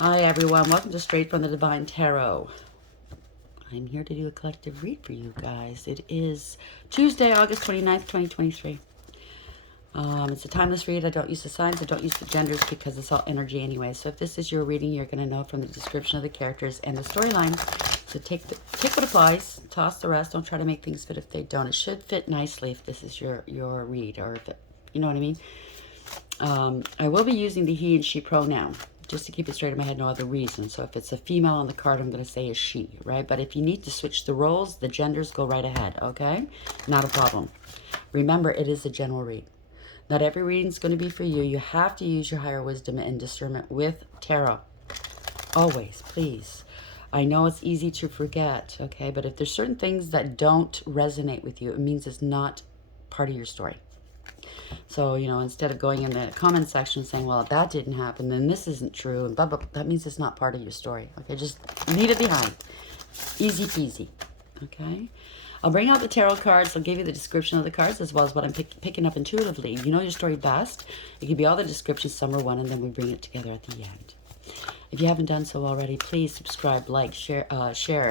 Hi everyone, welcome to Straight from the Divine Tarot. I'm here to do a collective read for you guys. It is Tuesday, August 29th, 2023. It's a timeless read. I don't use the signs, I don't use the genders because it's all energy anyway. So if this is your reading, you're going to know from the description of the characters and the storylines. So take what applies, toss the rest. Don't try to make things fit if they don't. It should fit nicely if this is your read, or if it, you know what I mean. I will be using the he and she pronoun just to keep it straight in my head, no other reason. So if it's a female on the card, I'm going to say is she, right? But if you need to switch the roles, the genders, go right ahead, okay? Not a problem. Remember, it is a general read. Not every reading is going to be for you. You have to use your higher wisdom and discernment with tarot. Always, please. I know it's easy to forget, okay? But if there's certain things that don't resonate with you, it means it's not part of your story. So, you know, instead of going in the comment section saying, well, that didn't happen, then this isn't true, and blah, blah, that means it's not part of your story. Okay, just leave it behind. Easy peasy. Okay? I'll bring out the tarot cards. I'll give you the description of the cards as well as what I'm picking up intuitively. You know your story best. It can be all the descriptions, some are one, and then we bring it together at the end. If you haven't done so already, please subscribe, like, share,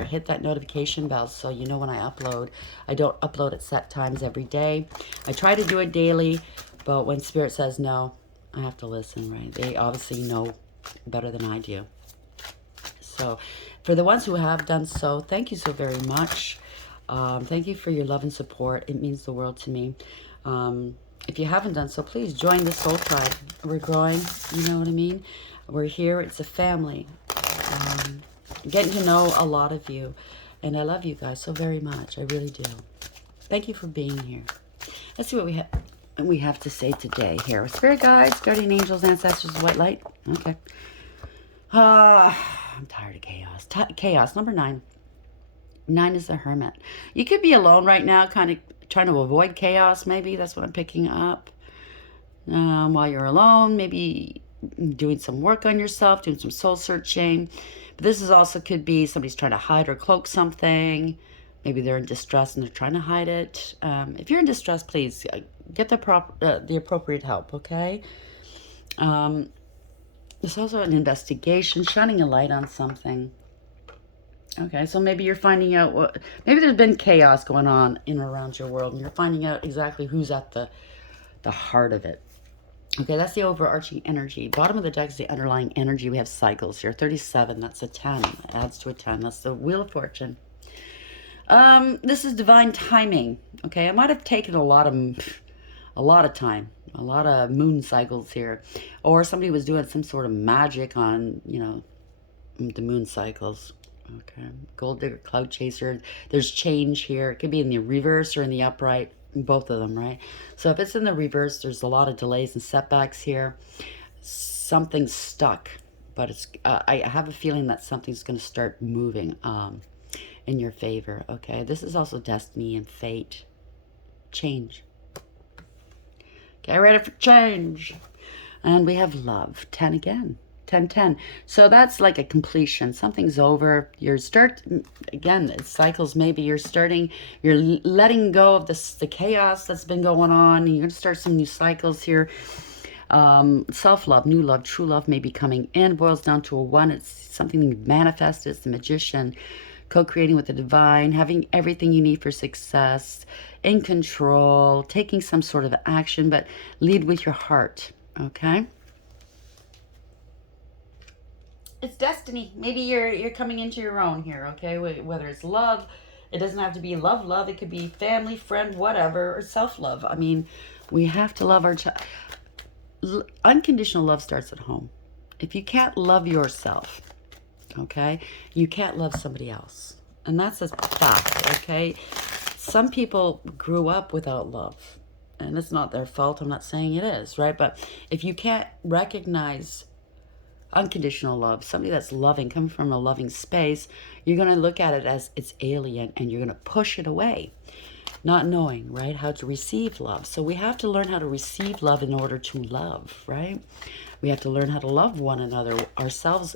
hit that notification bell so you know when I upload. I don't upload at set times every day. I try to do it daily, but when Spirit says no, I have to listen, right? They obviously know better than I do. So for the ones who have done so, thank you so very much. Thank you for your love and support. It means the world to me. If you haven't done so, please join the Soul Tribe. We're growing, you know what I mean? We're here. It's a family. Getting to know a lot of you. And I love you guys so very much. I really do. Thank you for being here. Let's see what we have to say today here. Spirit guides, guardian angels, ancestors, white light. Okay. I'm tired of chaos. Chaos, number 9. 9 is the Hermit. You could be alone right now, kind of trying to avoid chaos, maybe. That's what I'm picking up. While you're alone, maybe doing some work on yourself, doing some soul searching. But this is also could be somebody's trying to hide or cloak something. Maybe they're in distress and they're trying to hide it. If you're in distress, please get the appropriate help, okay? There's also an investigation, shining a light on something. Okay, so maybe you're finding out maybe there's been chaos going on in or around your world, and you're finding out exactly who's at the heart of it. Okay, that's the overarching energy. Bottom of the deck is the underlying energy. We have cycles here. 37, that's a 10. It adds to a 10. That's the Wheel of Fortune. This is divine timing. Okay, I might have taken a lot of time, a lot of moon cycles here. Or somebody was doing some sort of magic on, you know, the moon cycles. Okay, gold digger, cloud chaser. There's change here. It could be in the reverse or in the upright. Both of them, right? So if it's in the reverse, there's a lot of delays and setbacks here. Something's stuck, but it's. I have a feeling that something's going to start moving in your favor. Okay, this is also destiny and fate. Change. Get ready for change. And we have love. 10 again. 10, 10. So that's like a completion. Something's over. Again, it cycles. Maybe you're letting go of the chaos that's been going on. And you're going to start some new cycles here. Self-love, new love, true love may be coming in. Boils down to a 1. It's something you manifest. It's the magician. Co-creating with the divine. Having everything you need for success. In control. Taking some sort of action. But lead with your heart. Okay? It's destiny. Maybe you're coming into your own here, okay? Whether it's love, it doesn't have to be love. It could be family, friend, whatever, or self-love. I mean, we have to love our child. Unconditional love starts at home. If you can't love yourself, okay, you can't love somebody else. And that's a fact, okay? Some people grew up without love. And it's not their fault. I'm not saying it is, right? But if you can't recognize unconditional love, somebody that's loving, coming from a loving space, you're going to look at it as it's alien and you're going to push it away, not knowing, right, how to receive love. So we have to learn how to receive love in order to love, right? We have to learn how to love one another, ourselves,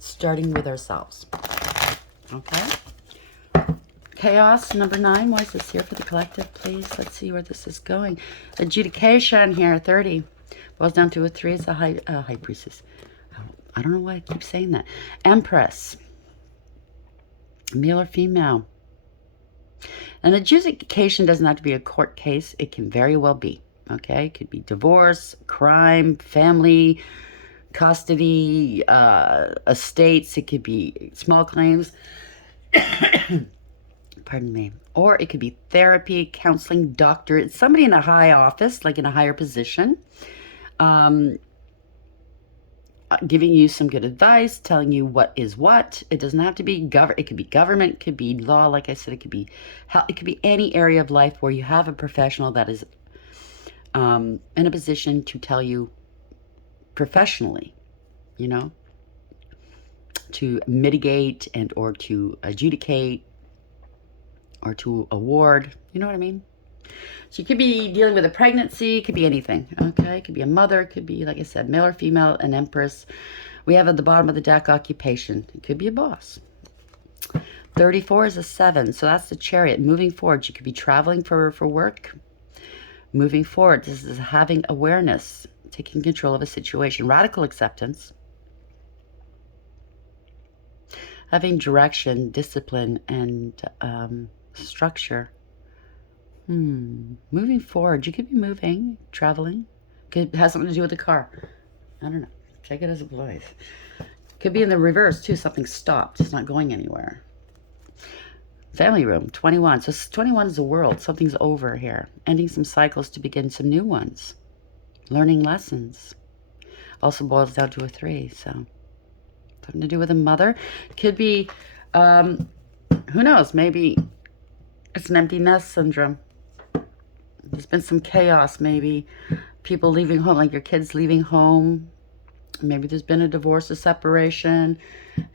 starting with ourselves. Okay? Chaos, number 9. Why is this here for the collective, please? Let's see where this is going. Adjudication here, 30. Boils down to a 3. It's a high priestess. I don't know why I keep saying that. Empress. Male or female. An adjudication doesn't have to be a court case. It can very well be. Okay? It could be divorce, crime, family, custody, estates. It could be small claims. Pardon me. Or it could be therapy, counseling, doctor. It's somebody in a high office, like in a higher position, giving you some good advice, telling you what is what. It doesn't have to be it could be government, it could be law. Like I said, it could be any area of life where you have a professional that is in a position to tell you professionally, you know, to mitigate and or to adjudicate or to award. You know what I mean? So you could be dealing with a pregnancy, it could be anything, okay? It could be a mother, it could be, like I said, male or female, an empress. We have at the bottom of the deck occupation. It could be a boss. 34 is a 7, so that's the Chariot. Moving forward, you could be traveling for work. Moving forward, this is having awareness, taking control of a situation. Radical acceptance. Having direction, discipline, and structure. Moving forward. You could be moving, traveling. Could have something to do with the car. I don't know. Take it as it applies. Could be in the reverse too. Something stopped. It's not going anywhere. Family room. 21. So 21 is the world. Something's over here. Ending some cycles to begin some new ones. Learning lessons. Also boils down to a 3. So something to do with a mother. Could be, who knows? Maybe it's an empty nest syndrome. There's been some chaos, maybe. People leaving home, like your kids leaving home. Maybe there's been a divorce, a separation.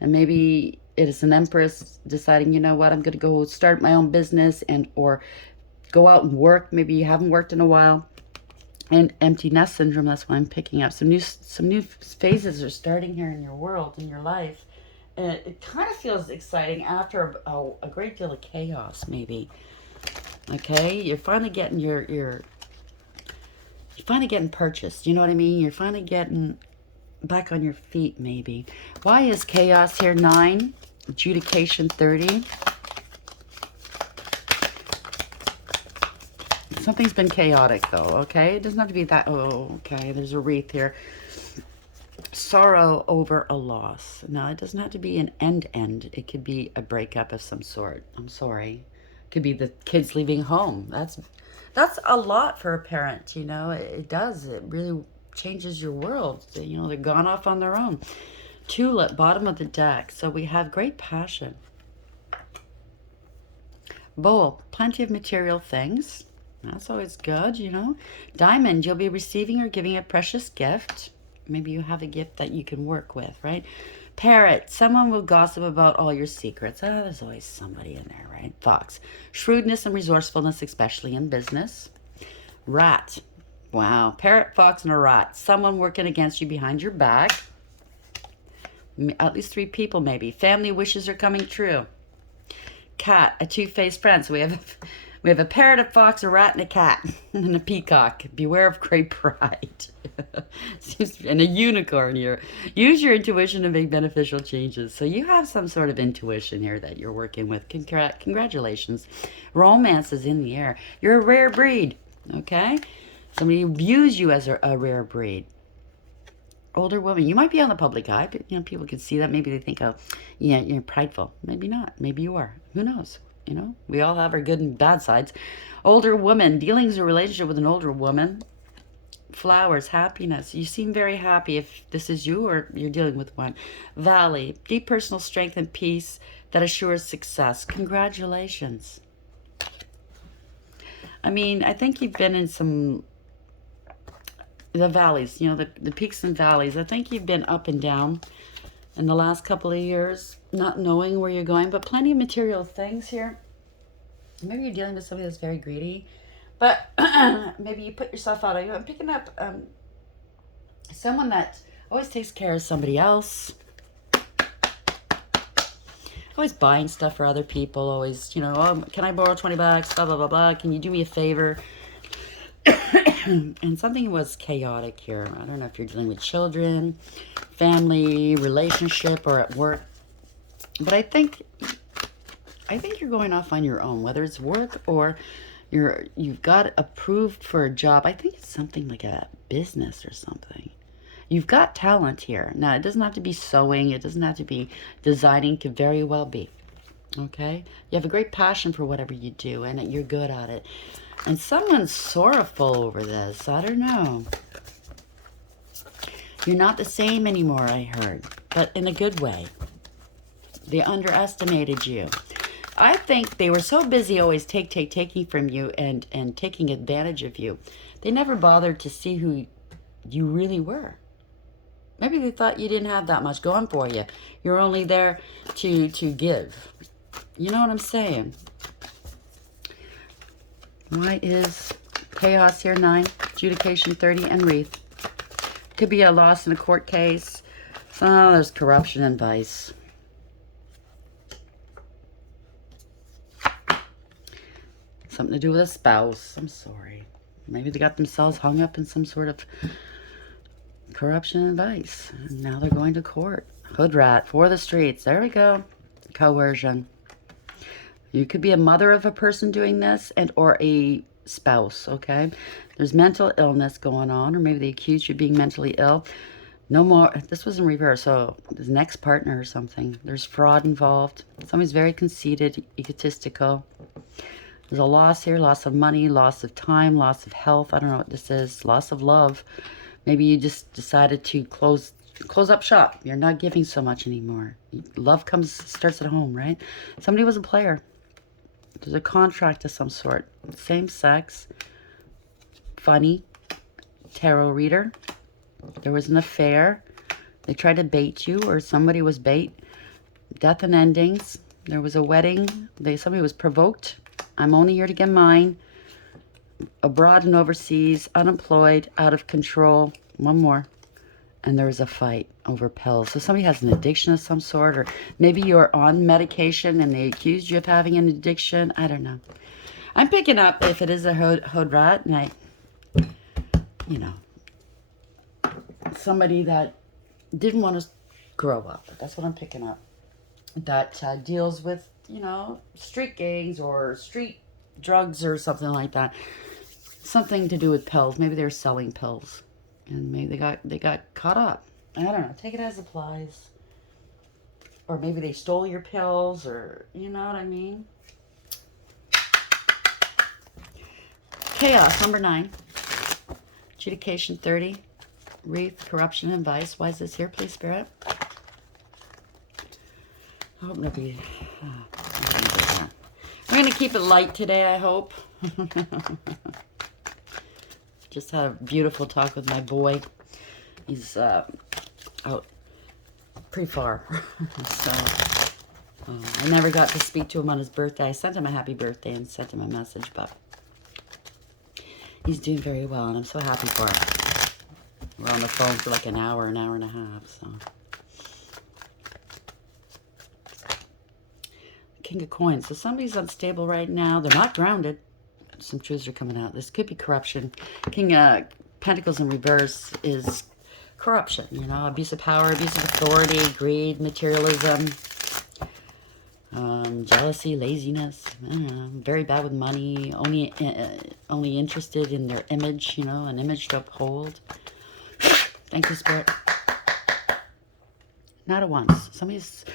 And maybe it is an empress deciding, you know what, I'm going to go start my own business and or go out and work. Maybe you haven't worked in a while. And empty nest syndrome, that's why I'm picking up. Some new phases are starting here in your world, in your life. And it kind of feels exciting after a great deal of chaos, maybe. Okay, you're finally getting you're finally getting purchased. You know what I mean? You're finally getting back on your feet, maybe. Why is chaos here? 9, adjudication 30. Something's been chaotic, though. Okay, it doesn't have to be that. Oh, okay. There's a wreath here. Sorrow over a loss. Now, it doesn't have to be an end. It could be a breakup of some sort. I'm sorry. Could be the kids leaving home. That's a lot for a parent, you know. It does. It really changes your world. You know, they're gone off on their own. Tulip, bottom of the deck. So we have great passion. Bowl, plenty of material things. That's always good, you know. Diamond, you'll be receiving or giving a precious gift. Maybe you have a gift that you can work with, right? Parrot, someone will gossip about all your secrets. There's always somebody in there, right? Fox, shrewdness and resourcefulness, especially in business. Rat, wow. Parrot, fox, and a rat. Someone working against you behind your back. At least 3 people, maybe. Family wishes are coming true. Cat, a two-faced friend. So we have a parrot, a fox, a rat, and a cat, and a peacock. Beware of great pride. And a unicorn here. Use your intuition to make beneficial changes. So you have some sort of intuition here that you're working with. Congratulations. Romance is in the air. You're a rare breed, okay? Somebody views you as a rare breed. Older woman. You might be on the public eye, but, you know, people can see that. Maybe they think, oh, yeah, you're prideful. Maybe not. Maybe you are. Who knows? You know, we all have our good and bad sides. Older woman, dealings or relationship with an older woman. Flowers, happiness. You seem very happy if this is you or you're dealing with one. Valley, deep personal strength and peace that assures success. Congratulations. I mean, I think you've been in the valleys, you know, the peaks and valleys. I think you've been up and down in the last couple of years, not knowing where you're going, but plenty of material things here. Maybe you're dealing with somebody that's very greedy, but maybe you put yourself out. I'm picking up someone that always takes care of somebody else, always buying stuff for other people, always, you know, oh, can I borrow $20, blah, blah, blah, blah, can you do me a favor? And something was chaotic here. I don't know if you're dealing with children, family, relationship, or at work. But I think you're going off on your own, whether it's work or you've got approved for a job. I think it's something like a business or something. You've got talent here. Now, it doesn't have to be sewing. It doesn't have to be designing. It could very well be. Okay? You have a great passion for whatever you do, and you're good at it. And someone's sorrowful over this. I don't know. You're not the same anymore, I heard. But in a good way. They underestimated you. I think they were so busy always taking from you and taking advantage of you. They never bothered to see who you really were. Maybe they thought you didn't have that much going for you. You're only there to give. You know what I'm saying? Why is chaos here? 9, adjudication 30, and wreath. Could be a loss in a court case. Oh, there's corruption and vice. Something to do with a spouse. I'm sorry. Maybe they got themselves hung up in some sort of corruption and vice. And now they're going to court. Hood rat for the streets. There we go. Coercion. You could be a mother of a person doing this and or a spouse, okay? There's mental illness going on, or maybe they accuse you of being mentally ill. No more. This was in reverse, so there's an ex-partner or something. There's fraud involved. Somebody's very conceited, egotistical. There's a loss here, loss of money, loss of time, loss of health. I don't know what this is. Loss of love. Maybe you just decided to close up shop. You're not giving so much anymore. Love starts at home, right? Somebody was a player. There's a contract of some sort. Same sex. Funny. Tarot reader. There was an affair. They tried to bait you, or somebody was bait. Death and endings. There was a wedding. Somebody was provoked. I'm only here to get mine. Abroad and overseas. Unemployed. Out of control. One more. And there was a fight over pills. So somebody has an addiction of some sort, or maybe you're on medication and they accused you of having an addiction. I don't know. I'm picking up if it is a hood rat, and somebody that didn't want to grow up. That's what I'm picking up. That deals with, street gangs or street drugs or something like that. Something to do with pills. Maybe they're selling pills. And maybe they got caught up. I don't know. Take it as applies. Or maybe they stole your pills, or you know what I mean? Chaos, number 9. Adjudication 30. Wreath, corruption, and vice. Why is this here, please, Spirit? I hope nobody... I'm going to keep it light today, I hope. Just had a beautiful talk with my boy. He's out pretty far. So I never got to speak to him on his birthday. I sent him a happy birthday and sent him a message, but he's doing very well, and I'm so happy for him. We're on the phone for like an hour and a half. So King of Coins. So somebody's unstable right now. They're not grounded. Some truths are coming out. This could be corruption. King of Pentacles in reverse is corruption. Abuse of power, abuse of authority, greed, materialism, jealousy, laziness. I don't know, very bad with money. Only interested in their image. An image to uphold. Thank you, Spirit. Not at once. Somebody's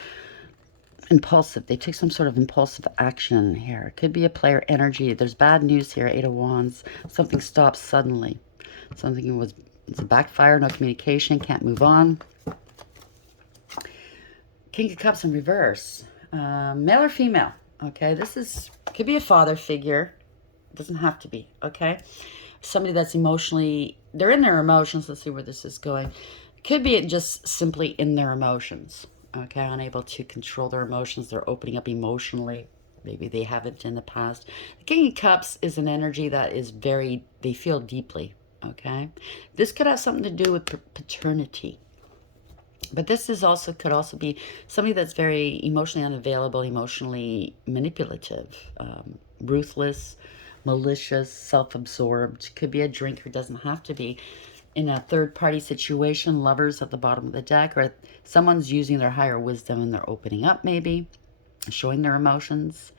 impulsive. They take some sort of impulsive action here. It could be a player energy. There's bad news here. 8 of Wands. Something stops suddenly. It's a backfire. No communication. Can't move on. King of Cups in reverse. Male or female. Okay. Could be a father figure. It doesn't have to be. Okay. Somebody that's emotionally, they're in their emotions. Let's see where this is going. Could be just simply in their emotions. Okay, unable to control their emotions. They're opening up emotionally. Maybe they haven't in the past. The King of Cups is an energy that is they feel deeply. Okay, this could have something to do with paternity. But this could also be somebody that's very emotionally unavailable, emotionally manipulative, ruthless, malicious, self-absorbed. Could be a drinker, doesn't have to be. In a third-party situation, lovers at the bottom of the deck, or someone's using their higher wisdom and they're opening up, maybe showing their emotions.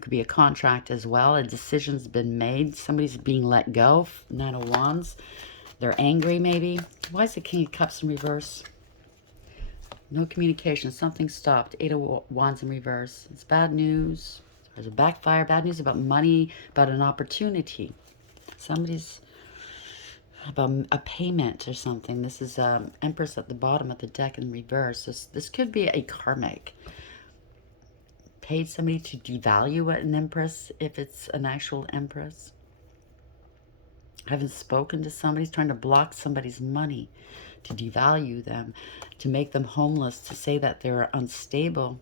Could be a contract as well. A decision's been made. Somebody's being let go. Nine of Wands. They're angry, maybe. Why is the King of Cups in reverse? No communication. Something stopped. Eight of Wands in reverse. It's bad news. There's a backfire. Bad news about money, about an opportunity. Somebody's about a payment or something. This is Empress at the bottom of the deck in reverse. This could be a karmic. Paid somebody to devalue an Empress if it's an actual Empress. Haven't spoken to somebody. Trying to block somebody's money, to devalue them, to make them homeless, to say that they're unstable.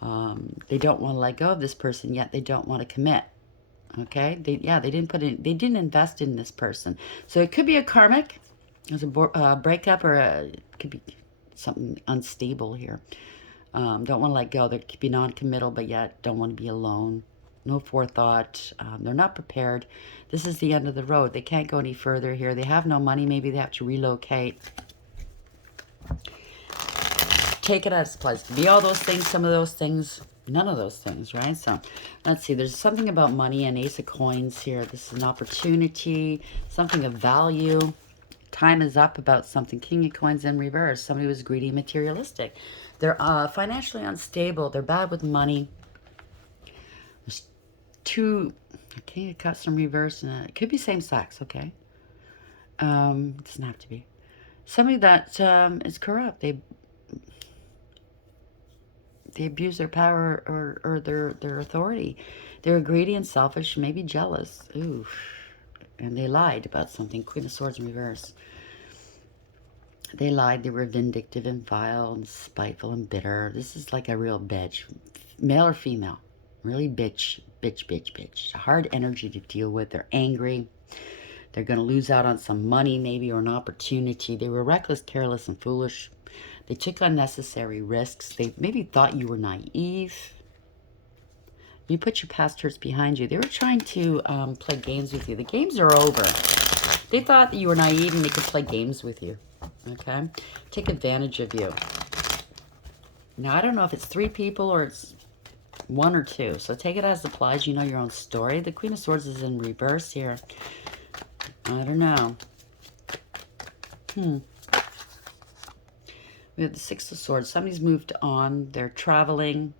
They don't want to let go of this person, yet they don't want to commit. Okay, they didn't invest in this person. So it could be a karmic. There's a breakup, or it could be something unstable here. Don't want to let go. They could be non-committal, but yet don't want to be alone. No forethought. They're not prepared. This is the end of the road. They can't go any further here. They have no money. Maybe they have to relocate. Take it as applies to be all those things, some of those things, none of those things, right? So let's see. There's something about money and Ace of Coins here. This is an opportunity, something of value. Time is up about something. King of Coins in reverse. Somebody was greedy and materialistic. They're financially unstable. They're bad with money. There's two, King of Cups in reverse, and it could be same sex, okay? It doesn't have to be. Somebody that is corrupt. They abuse their power or their authority. They're greedy and selfish, maybe jealous. Ooh. And they lied about something. Queen of Swords in reverse. They lied. They were vindictive and vile and spiteful and bitter. This is like a real bitch. Male or female. Really bitch. A hard energy to deal with. They're angry. They're going to lose out on some money maybe, or an opportunity. They were reckless, careless, and foolish. They took unnecessary risks. They maybe thought you were naive. You put your past hurts behind you. They were trying to play games with you. The games are over. They thought that you were naive and they could play games with you. Okay? Take advantage of you. Now, I don't know if it's 3 people or it's 1 or 2. So take it as it applies. You know your own story. The Queen of Swords is in reverse here. I don't know. We have the Six of Swords. Somebody's moved on. They're traveling.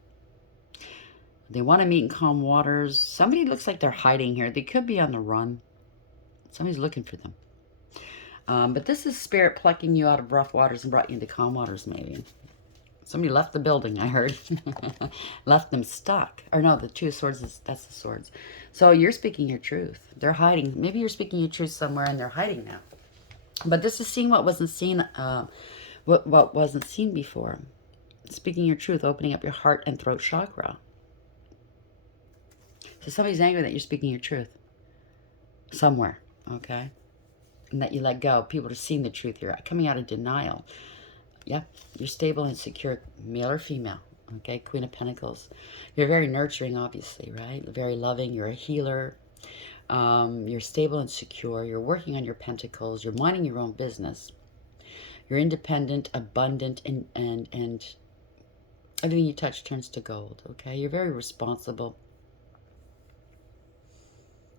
They want to meet in calm waters. Somebody looks like they're hiding here. They could be on the run. Somebody's looking for them. But this is Spirit plucking you out of rough waters and brought you into calm waters, maybe. Somebody left the building, I heard. Left them stuck. Or no, the Two of Swords, that's the Swords. So you're speaking your truth. They're hiding. Maybe you're speaking your truth somewhere and they're hiding now. But this is seeing what wasn't seen, what wasn't seen before. Speaking your truth, opening up your heart and throat chakra. So somebody's angry that you're speaking your truth. Somewhere, okay? And that you let go. People are seeing the truth. You're coming out of denial. Yeah, you're stable and secure, male or female. Okay, Queen of Pentacles. You're very nurturing, obviously, right? Very loving. You're a healer. You're stable and secure. You're working on your pentacles. You're minding your own business. You're independent, abundant, and everything you touch turns to gold, okay? You're very responsible.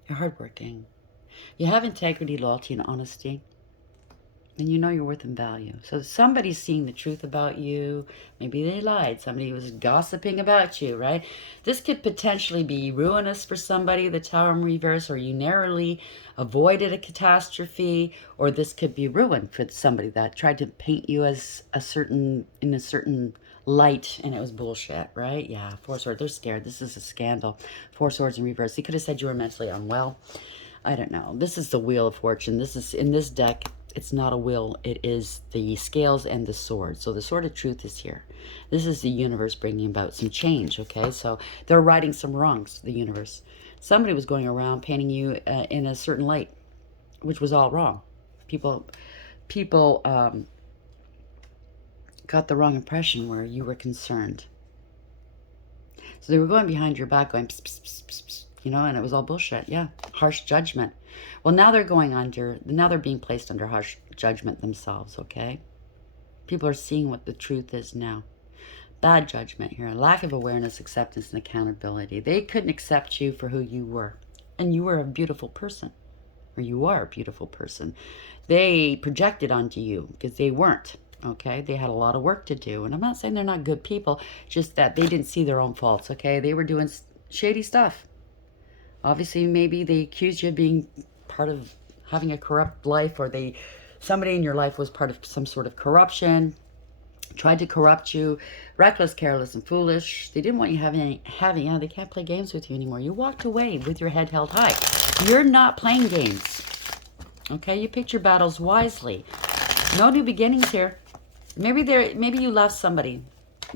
You're hardworking. You have integrity, loyalty, and honesty. And you know your worth and value. So somebody's seeing the truth about you. Maybe they lied. Somebody was gossiping about you, right? This could potentially be ruinous for somebody, the Tower in reverse, or you narrowly avoided a catastrophe, or this could be ruin for somebody that tried to paint you as in a certain light, and it was bullshit, right? Yeah, Four Swords. They're scared. This is a scandal. Four Swords in reverse. They could have said you were mentally unwell. I don't know. This is the Wheel of Fortune. This is, in this deck, it's not a wheel. It is the scales and the sword. So the sword of truth is here. This is the universe bringing about some change, okay? So they're righting some wrongs, the universe. Somebody was going around painting you in a certain light, which was all wrong. People got the wrong impression where you were concerned. So they were going behind your back going, pss, pss, pss, pss, pss. You know, and it was all bullshit. Yeah. Harsh judgment. Well, now they're now they're being placed under harsh judgment themselves, okay? People are seeing what the truth is now. Bad judgment here. Lack of awareness, acceptance, and accountability. They couldn't accept you for who you were. And you were a beautiful person. Or you are a beautiful person. They projected onto you because they weren't. Okay, they had a lot of work to do. And I'm not saying they're not good people, just that they didn't see their own faults. Okay, they were doing shady stuff. Obviously, maybe they accused you of being part of having a corrupt life, or somebody in your life was part of some sort of corruption, tried to corrupt you, reckless, careless, and foolish. They didn't want you having, they can't play games with you anymore. You walked away with your head held high. You're not playing games. Okay, you picked your battles wisely. No new beginnings here. Maybe you left somebody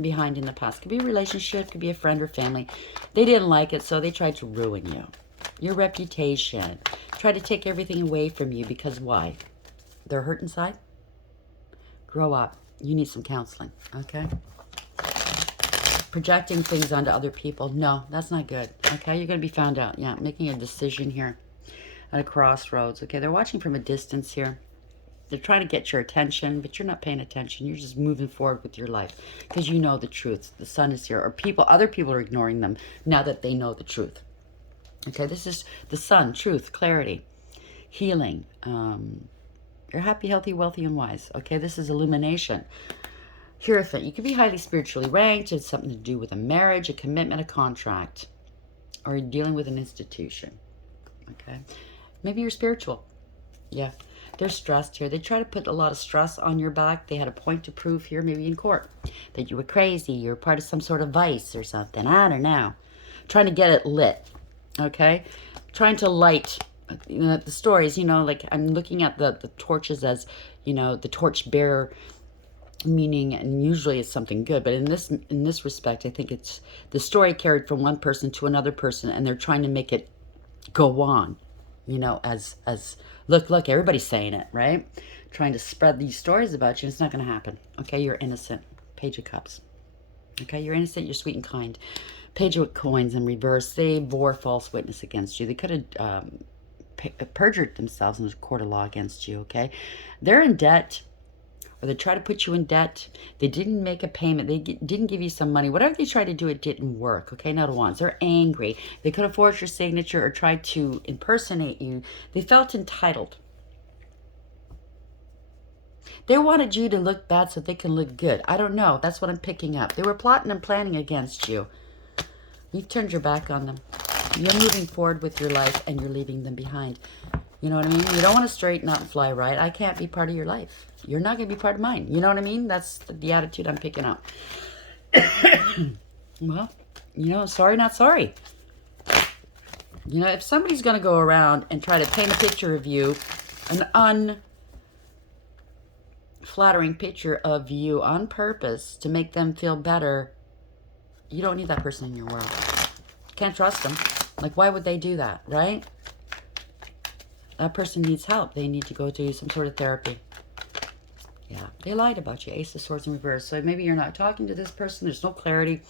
behind in the past. Could be a relationship, could be a friend or family. They didn't like it, so they tried to ruin you. Your reputation. Try to take everything away from you because why? They're hurt inside? Grow up. You need some counseling, okay? Projecting things onto other people. No, that's not good, okay? You're going to be found out. Yeah, making a decision here at a crossroads, okay? They're watching from a distance here. They're trying to get your attention, but you're not paying attention. You're just moving forward with your life because you know the truth. The sun is here. Or other people are ignoring them now that they know the truth. Okay, this is the sun, truth, clarity, healing. You're happy, healthy, wealthy, and wise. Okay, this is illumination. Hierophant. You could be highly spiritually ranked. It's something to do with a marriage, a commitment, a contract, or you're dealing with an institution. Okay, maybe you're spiritual. Yeah. They're stressed here. They try to put a lot of stress on your back. They had a point to prove here, maybe in court, that you were crazy. You were part of some sort of vice or something. I don't know. Trying to get it lit, okay? Trying to light, the stories, like I'm looking at the torches as, the torch bearer meaning, and usually it's something good. But in this respect, I think it's the story carried from one person to another person, and they're trying to make it go on, as look, everybody's saying it, right? Trying to spread these stories about you. It's not going to happen. Okay, you're innocent. Page of Cups. Okay, you're innocent. You're sweet and kind. Page of Coins in reverse. They bore false witness against you. They could have perjured themselves in a court of law against you. Okay, they're in debt, or they try to put you in debt. They didn't make a payment. They didn't give you some money. Whatever they tried to do, it didn't work. Okay, not once. They're angry. They could have forged your signature or tried to impersonate you. They felt entitled. They wanted you to look bad so they can look good. I don't know. That's what I'm picking up. They were plotting and planning against you. You've turned your back on them. You're moving forward with your life and you're leaving them behind. You know what I mean? You don't want to straighten out and fly right. I can't be part of your life. You're not going to be part of mine. You know what I mean? That's the attitude I'm picking up. Well, sorry, not sorry. If somebody's going to go around and try to paint a picture of you, an unflattering picture of you on purpose to make them feel better, you don't need that person in your world. Can't trust them. Like, why would they do that, right? That person needs help. They need to go to some sort of therapy. Yeah, they lied about you. Ace of Swords in reverse. So maybe you're not talking to this person. There's no clarity.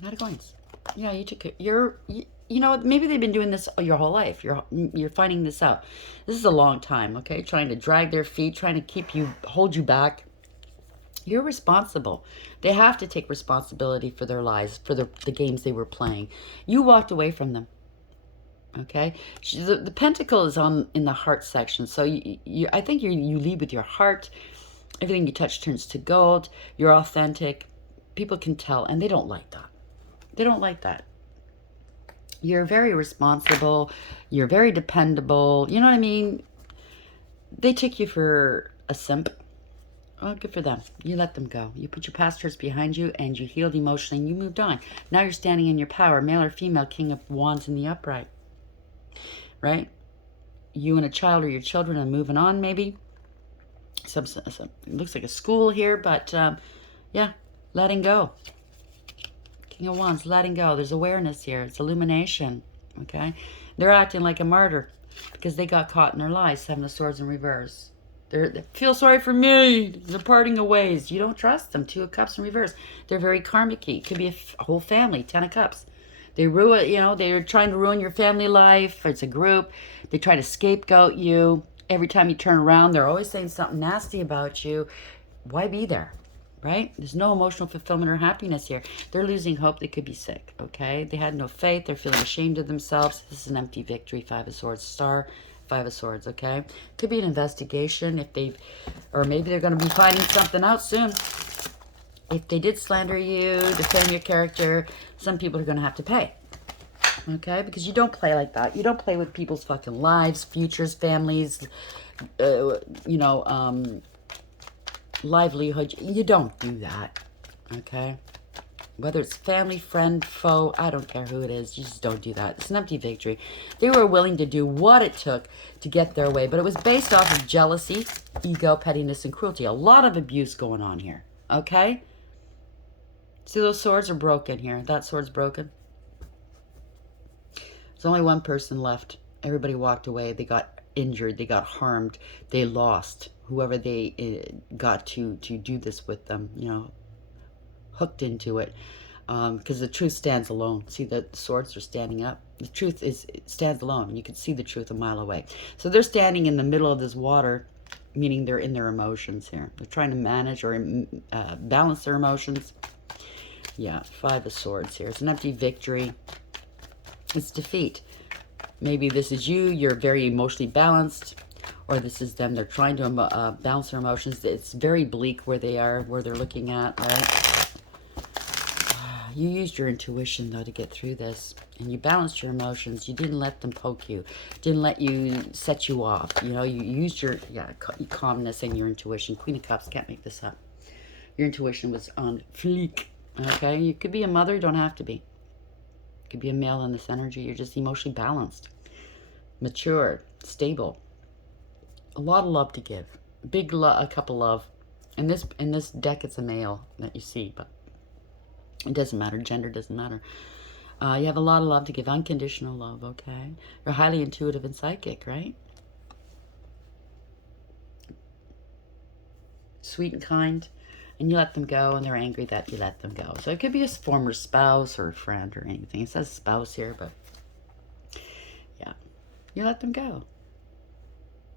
Knight of Coins. Yeah, you took it. Maybe they've been doing this your whole life. You're finding this out. This is a long time, okay? Trying to drag their feet, trying to hold you back. You're responsible. They have to take responsibility for their lives, for the games they were playing. You walked away from them. Okay, the pentacle is in the heart section, so I think you lead with your heart. Everything you touch turns to gold. You're authentic. People can tell, and they don't like that. They don't like that. You're very responsible. You're very dependable. You know what I mean? They took you for a simp. Oh, good for them. You let them go. You put your past hurts behind you, and you healed emotionally, and you moved on. Now you're standing in your power, male or female, King of Wands in the upright. Right? You and a child or your children are moving on, maybe. It looks like a school here, but yeah, letting go. King of Wands, letting go. There's awareness here. It's illumination. Okay? They're acting like a martyr because they got caught in their lies. Seven of Swords in reverse. They feel sorry for me. They're parting of ways. You don't trust them. Two of Cups in reverse. They're very karmic-y. It could be a whole family. Ten of Cups. They ruin, you know, they're trying to ruin your family life. It's a group. They try to scapegoat you. Every time you turn around, they're always saying something nasty about you. Why be there? Right? There's no emotional fulfillment or happiness here. They're losing hope. They could be sick, okay? They had no faith. They're feeling ashamed of themselves. This is an empty victory. Five of Swords, star, Five of Swords, okay? Could be an investigation if they've, or maybe they're going to be finding something out soon. If they did slander you, defame your character, some people are going to have to pay, okay? Because you don't play like that. You don't play with people's fucking lives, futures, families, you know, livelihood. You don't do that, okay? Whether it's family, friend, foe, I don't care who it is. You just don't do that. It's an empty victory. They were willing to do what it took to get their way, but it was based off of jealousy, ego, pettiness, and cruelty. A lot of abuse going on here, okay? See, those swords are broken here. That sword's broken. There's only one person left. Everybody walked away. They got injured. They got harmed. They lost. Whoever they got to do this with them, you know, hooked into it. Because the truth stands alone. See, the swords are standing up. The truth stands alone. You can see the truth a mile away. So they're standing in the middle of this water, meaning they're in their emotions here. They're trying to manage or balance their emotions. Yeah, Five of Swords here. It's an empty victory. It's defeat. Maybe this is you. You're very emotionally balanced. Or this is them. They're trying to balance their emotions. It's very bleak where they are, where they're looking at, right? You used your intuition, though, to get through this. And you balanced your emotions. You didn't let them poke you. Didn't let you set you off. You know, you used your calmness and your intuition. Queen of Cups, can't make this up. Your intuition was on fleek. Okay? You could be a mother, don't have to be. You could be a male in this energy. You're just emotionally balanced. Mature. Stable. A lot of love to give. Big a cup of love. In this deck, it's a male that you see, but it doesn't matter. Gender doesn't matter. You have a lot of love to give. Unconditional love, okay? You're highly intuitive and psychic, right? Sweet and kind. And you let them go, and they're angry that you let them go. So it could be a former spouse or a friend or anything. It says spouse here, but yeah. You let them go.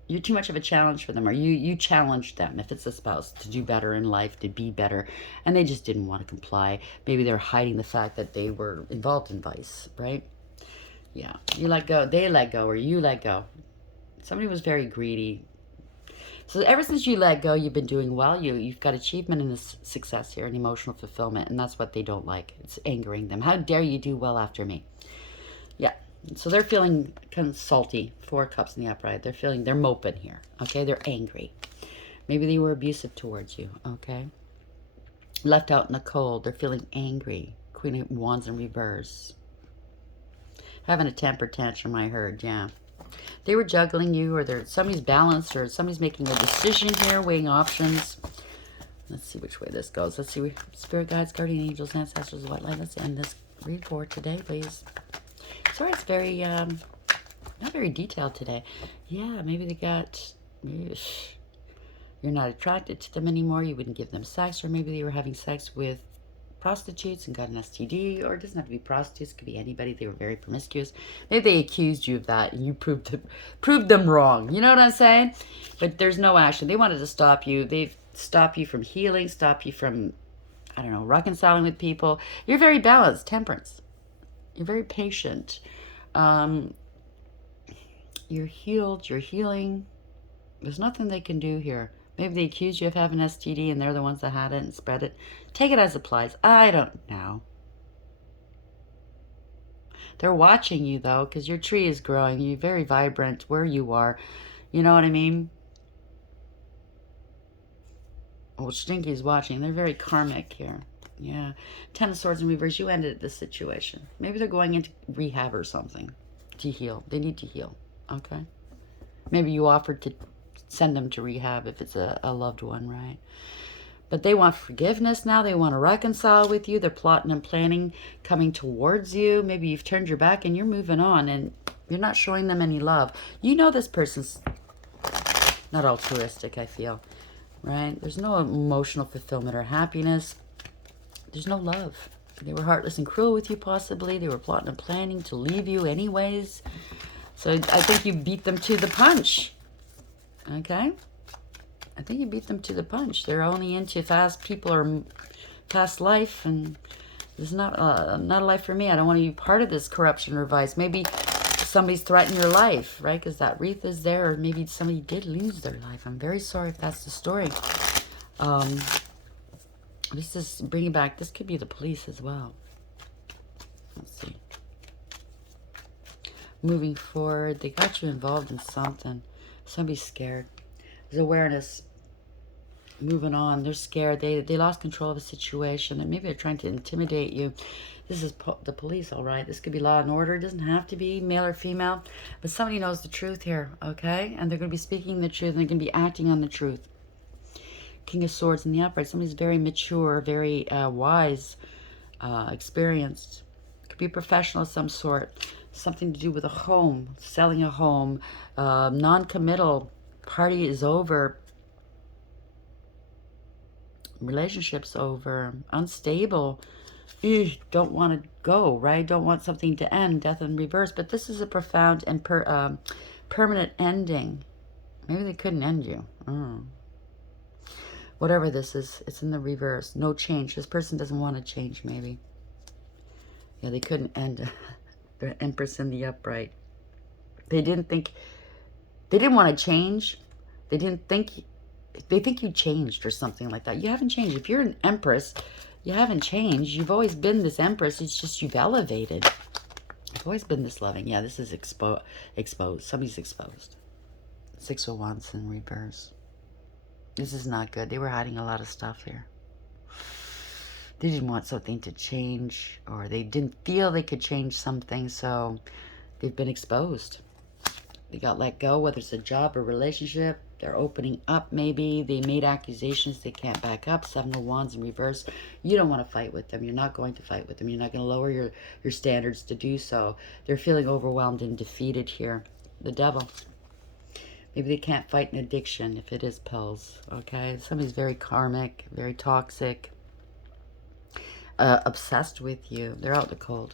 You're too much of a challenge for them, or you challenged them, if it's a spouse, to do better in life, to be better, and they just didn't want to comply. Maybe they're hiding the fact that they were involved in vice, right? Yeah, you let go, they let go, or you let go. Somebody was very greedy. So ever since you let go, you've been doing well. You've got achievement and success here and emotional fulfillment, and that's what they don't like. It's angering them. How dare you do well after me? Yeah. So they're feeling kind of salty. Four Cups in the upright. They're moping here. Okay, they're angry. Maybe they were abusive towards you. Okay, left out in the cold. They're feeling angry. Queen of Wands in reverse. Having a temper tantrum, I heard. Yeah, they were juggling you, or somebody's balanced, or somebody's making a decision here, weighing options. Let's see which way this goes. Let's see. Spirit guides, guardian angels, ancestors, white light. Let's end this read for today, please. Sorry, it's very, not very detailed today. Yeah, maybe they got, you're not attracted to them anymore. You wouldn't give them sex, or maybe they were having sex with prostitutes and got an STD, or it doesn't have to be prostitutes. It could be anybody. They were very promiscuous. Maybe they accused you of that, and you proved them wrong. You know what I'm saying? But there's no action. They wanted to stop you. They've stopped you from healing, stop you from, I don't know, reconciling with people. You're very balanced, temperance. You're very patient. You're healed. You're healing. There's nothing they can do here. Maybe they accuse you of having STD and they're the ones that had it and spread it. Take it as applies. I don't know. They're watching you, though, because your tree is growing. You're very vibrant where you are. You know what I mean? Oh, Stinky's watching. They're very karmic here. Yeah. Ten of Swords in reverse. You ended this situation. Maybe they're going into rehab or something to heal. They need to heal. Okay? Maybe you offered to send them to rehab if it's a loved one, right? But they want forgiveness now. They want to reconcile with you. They're plotting and planning, coming towards you. Maybe you've turned your back and you're moving on and you're not showing them any love. You know this person's not altruistic, I feel, right? There's no emotional fulfillment or happiness. There's no love. They were heartless and cruel with you, possibly. They were plotting and planning to leave you anyways. So I think you beat them to the punch. Okay? I think you beat them to the punch. They're only into fast people or past life, and this is not a life for me. I don't want to be part of this corruption or vice. Maybe somebody's threatened your life, right? Because that wreath is there, or maybe somebody did lose their life. I'm very sorry if that's the story. This is bringing back, this could be the police as well. Let's see. Moving forward, they got you involved in something. Somebody's scared. There's awareness. Moving on, they're scared. They lost control of a situation, and maybe they're trying to intimidate you. This is the police, all right. This could be law and order. It doesn't have to be male or female, but somebody knows the truth here, okay? And they're going to be speaking the truth, and they're going to be acting on the truth. King of Swords in the upright. Somebody's very mature, very wise, experienced. Could be a professional of some sort. Something to do with a home, selling a home, non-committal. Party is over. Relationships over. Unstable. Don't want to go, right? Don't want something to end. Death in reverse. But this is a profound and permanent ending. Maybe they couldn't end you. Whatever this is, it's in the reverse. No change. This person doesn't want to change, maybe. Yeah, they couldn't end the Empress in the upright. They didn't want to change. They think you changed or something like that. You haven't changed. If you're an Empress, you haven't changed. You've always been this Empress. It's just you've elevated. You've always been this loving. Yeah, this is exposed. Somebody's exposed. 6 of Wands in reverse. This is not good. They were hiding a lot of stuff here. They didn't want something to change, or they didn't feel they could change something, so they've been exposed. They got let go, whether it's a job or relationship. They're opening up, maybe. They made accusations they can't back up. 7 of Wands in reverse. You don't want to fight with them. You're not going to fight with them. You're not going to lower your standards to do so. They're feeling overwhelmed and defeated here. The Devil. Maybe they can't fight an addiction if it is pills, okay? Somebody's very karmic, very toxic, obsessed with you. They're out in the cold,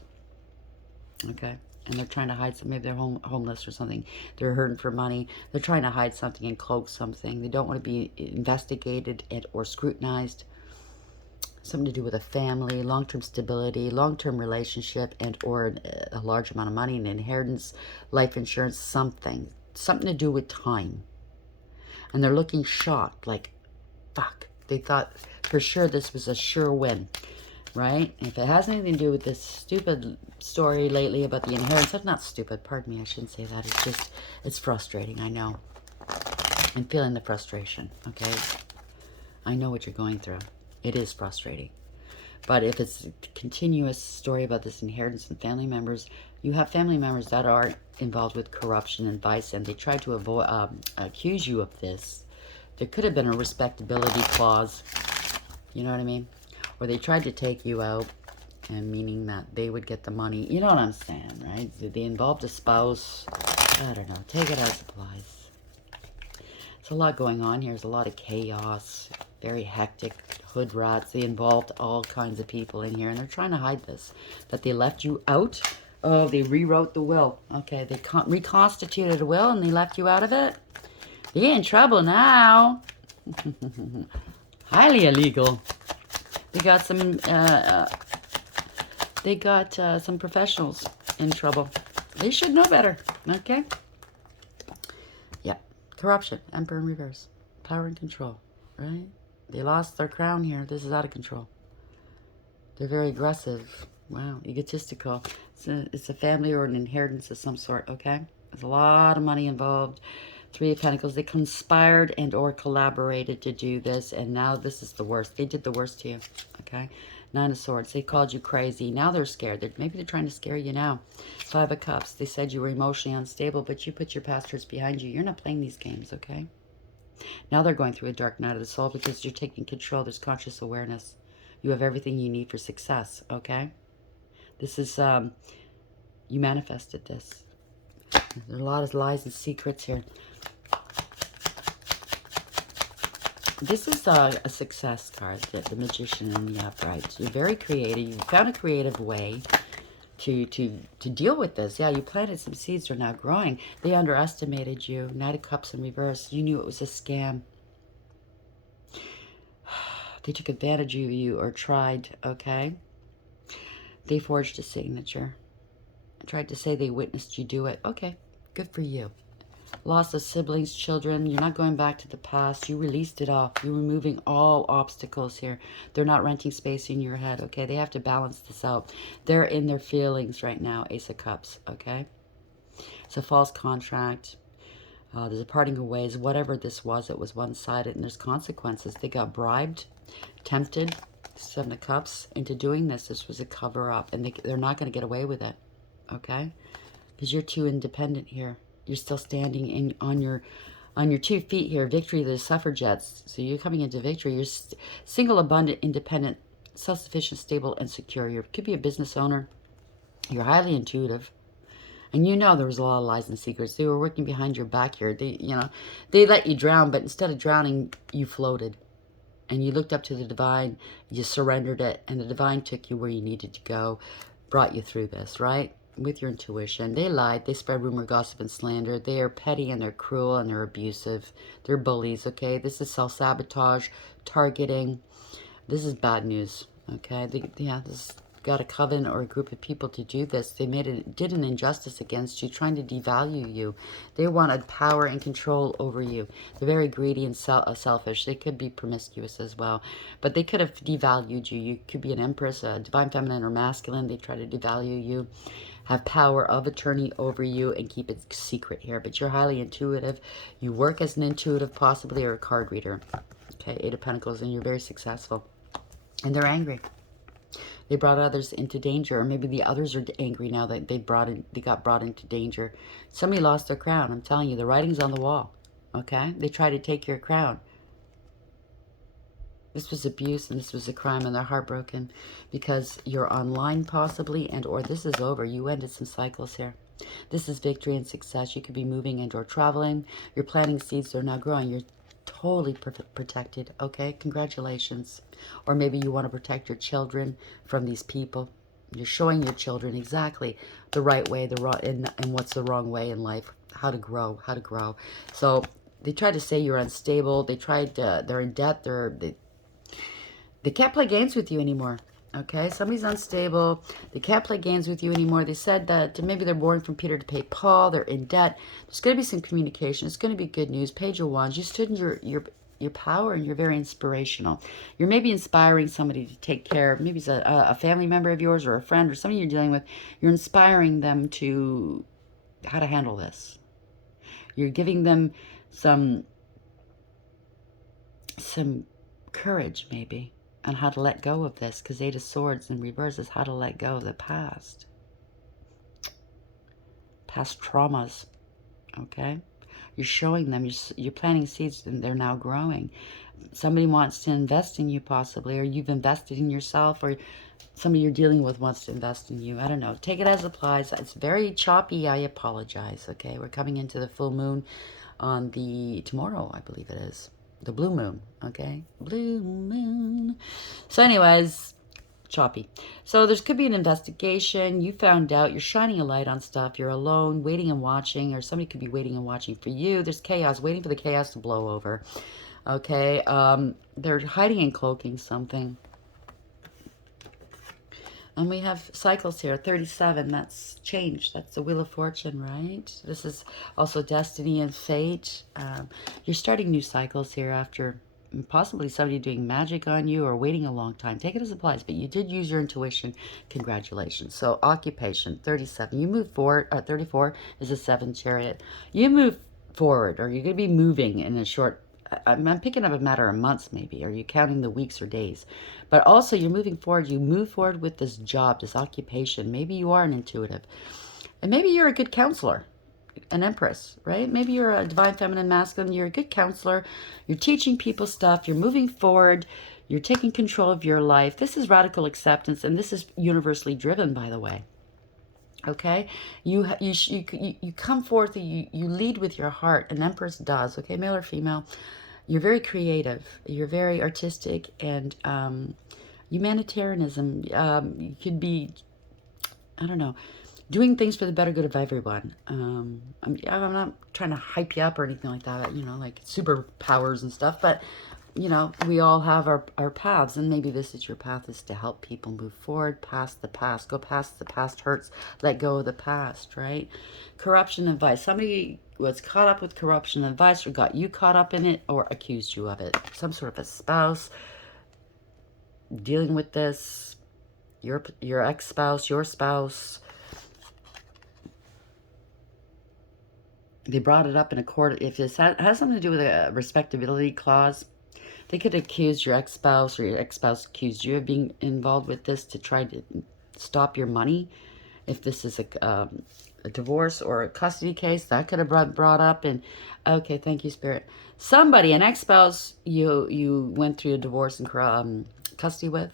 okay? And they're trying to hide something. Maybe they're homeless or something. They're hurting for money. They're trying to hide something and cloak something. They don't want to be investigated or scrutinized. Something to do with a family, long-term stability, long-term relationship, and or a large amount of money, an inheritance, life insurance, something. Something to do with time. And they're looking shocked, like, fuck. They thought for sure this was a sure win, right? And if it has anything to do with this stupid story lately about the inheritance, that's not stupid, pardon me, I shouldn't say that. It's just, it's frustrating, I know. I'm feeling the frustration, okay? I know what you're going through. It is frustrating. But if it's a continuous story about this inheritance and family members, you have family members that are involved with corruption and vice, and they try to accuse you of this. There could have been a respectability clause, you know what I mean? Or they tried to take you out, and meaning that they would get the money. You know what I'm saying, right? They involved a spouse. I don't know. Take it as applies. There's a lot going on here. There's a lot of chaos. Very hectic. Hood rats. They involved all kinds of people in here, and they're trying to hide this. That they left you out. Oh, they rewrote the will. Okay, they reconstituted a will, and they left you out of it. You're in trouble now. Highly illegal. They got some professionals in trouble. They should know better. Okay. Yeah. Corruption. Emperor in reverse. Power and control. Right? They lost their crown here. This is out of control. They're very aggressive. Wow. Egotistical. It's a family or an inheritance of some sort. Okay. There's a lot of money involved. 3 of Pentacles. They conspired and or collaborated to do this, and now this is the worst. They did the worst to you. Okay. 9 of Swords. They called you crazy. Now they're scared. Maybe they're trying to scare you now. 5 of Cups. They said you were emotionally unstable, but you put your past hurts behind you. You're not playing these games, okay? Now they're going through a dark night of the soul because you're taking control. There's conscious awareness. You have everything you need for success, okay? This is, you manifested this. There are a lot of lies and secrets here. This is a success card, the Magician in the upright. You're very creative. You found a creative way to deal with this. Yeah, you planted some seeds. They're now growing. They underestimated you. Knight of Cups in reverse. You knew it was a scam. They took advantage of you or tried, okay? They forged a signature. Tried to say they witnessed you do it. Okay, good for you. Loss of siblings, children. You're not going back to the past. You released it all. You're removing all obstacles here. They're not renting space in your head, okay? They have to balance this out. They're in their feelings right now, Ace of Cups, okay? It's a false contract. There's a parting of ways. Whatever this was, it was one-sided, and there's consequences. They got bribed, tempted, Seven of Cups, into doing this. This was a cover-up, and they're not going to get away with it, okay? Because you're too independent here. You're still standing on your 2 feet here. Victory, the suffragettes. So you're coming into victory. You're single, abundant, independent, self-sufficient, stable, and secure. You could be a business owner. You're highly intuitive. And you know there was a lot of lies and secrets. They were working behind your back here. They let you drown, but instead of drowning, you floated. And you looked up to the divine, you surrendered it, and the divine took you where you needed to go, brought you through this, right? With your intuition. They lied, they spread rumor, gossip, and slander. They are petty, and they're cruel, and they're abusive. They're bullies, okay? This is self-sabotage, targeting. This is bad news, okay? This got a coven or a group of people to do this. They did an injustice against you, trying to devalue you. They wanted power and control over you. They're very greedy and selfish. They could be promiscuous as well, but they could have devalued you. You could be an empress, a divine feminine or masculine. They try to devalue you, have power of attorney over you, and keep it secret here. But you're highly intuitive. You work as an intuitive, possibly, or a card reader. Okay, 8 of Pentacles, and you're very successful. And they're angry. They brought others into danger, or maybe the others are angry now that they got brought into danger. Somebody lost their crown. I'm telling you, the writing's on the wall. Okay? They tried to take your crown. This was abuse and this was a crime, and they're heartbroken because you're online possibly, and or this is over. You ended some cycles here. This is victory and success. You could be moving and or traveling. You're planting seeds. They're now growing. You're totally protected, okay? Congratulations. Or maybe you want to protect your children from these people. You're showing your children exactly the right way, and what's the wrong way in life, how to grow. So they tried to say you're unstable. They're in debt. They can't play games with you anymore. Okay, somebody's unstable. They can't play games with you anymore. They said that maybe they're borrowing from Peter to pay Paul. They're in debt. There's going to be some communication. It's going to be good news. Page of Wands. You stood in your power, and you're very inspirational. You're maybe inspiring somebody to take care of. Maybe it's a family member of yours or a friend or somebody you're dealing with. You're inspiring them to how to handle this. You're giving them some courage, maybe, on how to let go of this, because 8 of Swords in reverse is how to let go of the past traumas, okay? You're showing them, you're planting seeds, and they're now growing. Somebody wants to invest in you possibly, or you've invested in yourself, or somebody you're dealing with wants to invest in you. I don't know. Take it as applies. It's very choppy. I apologize, okay? We're coming into the full moon on tomorrow, I believe it is. The blue moon, okay? Blue moon. So anyways, choppy. So there could be an investigation. You found out. You're shining a light on stuff. You're alone, waiting and watching, or somebody could be waiting and watching for you. There's chaos, waiting for the chaos to blow over, okay? They're hiding and cloaking something. And we have cycles here, 37, that's change. That's the Wheel of Fortune, right? This is also destiny and fate. You're starting new cycles here after possibly somebody doing magic on you or waiting a long time. Take it as applies, but you did use your intuition. Congratulations. So occupation, 37. You move forward. 34 is a 7 chariot. You move forward, or you're going to be moving in a short I'm picking up a matter of months maybe. Are you counting the weeks or days? But also you're moving forward. You move forward with this job, this occupation. Maybe you are an intuitive. And maybe you're a good counselor, an empress, right? Maybe you're a divine feminine masculine. You're a good counselor. You're teaching people stuff. You're moving forward. You're taking control of your life. This is radical acceptance, and this is universally driven, by the way. Okay, you come forth, you lead with your heart. An empress does, okay, male or female. You're very creative. You're very artistic, and humanitarianism. You could be, I don't know, doing things for the better good of everyone. I'm not trying to hype you up or anything like that, you know, like superpowers and stuff, but, you know, we all have our paths, and maybe this is your path, is to help people move forward past the past, go past the past hurts, let go of the past, right? Corruption advice. Somebody was caught up with corruption advice, or got you caught up in it, or accused you of it. Some sort of a spouse dealing with this, your ex-spouse, your spouse. They brought it up in a court. If this has something to do with a respectability clause, they could accuse your ex-spouse, or your ex-spouse accused you of being involved with this to try to stop your money. If this is a divorce or a custody case, that could have brought up. And okay, thank you, Spirit. Somebody, an ex-spouse you went through a divorce and custody with,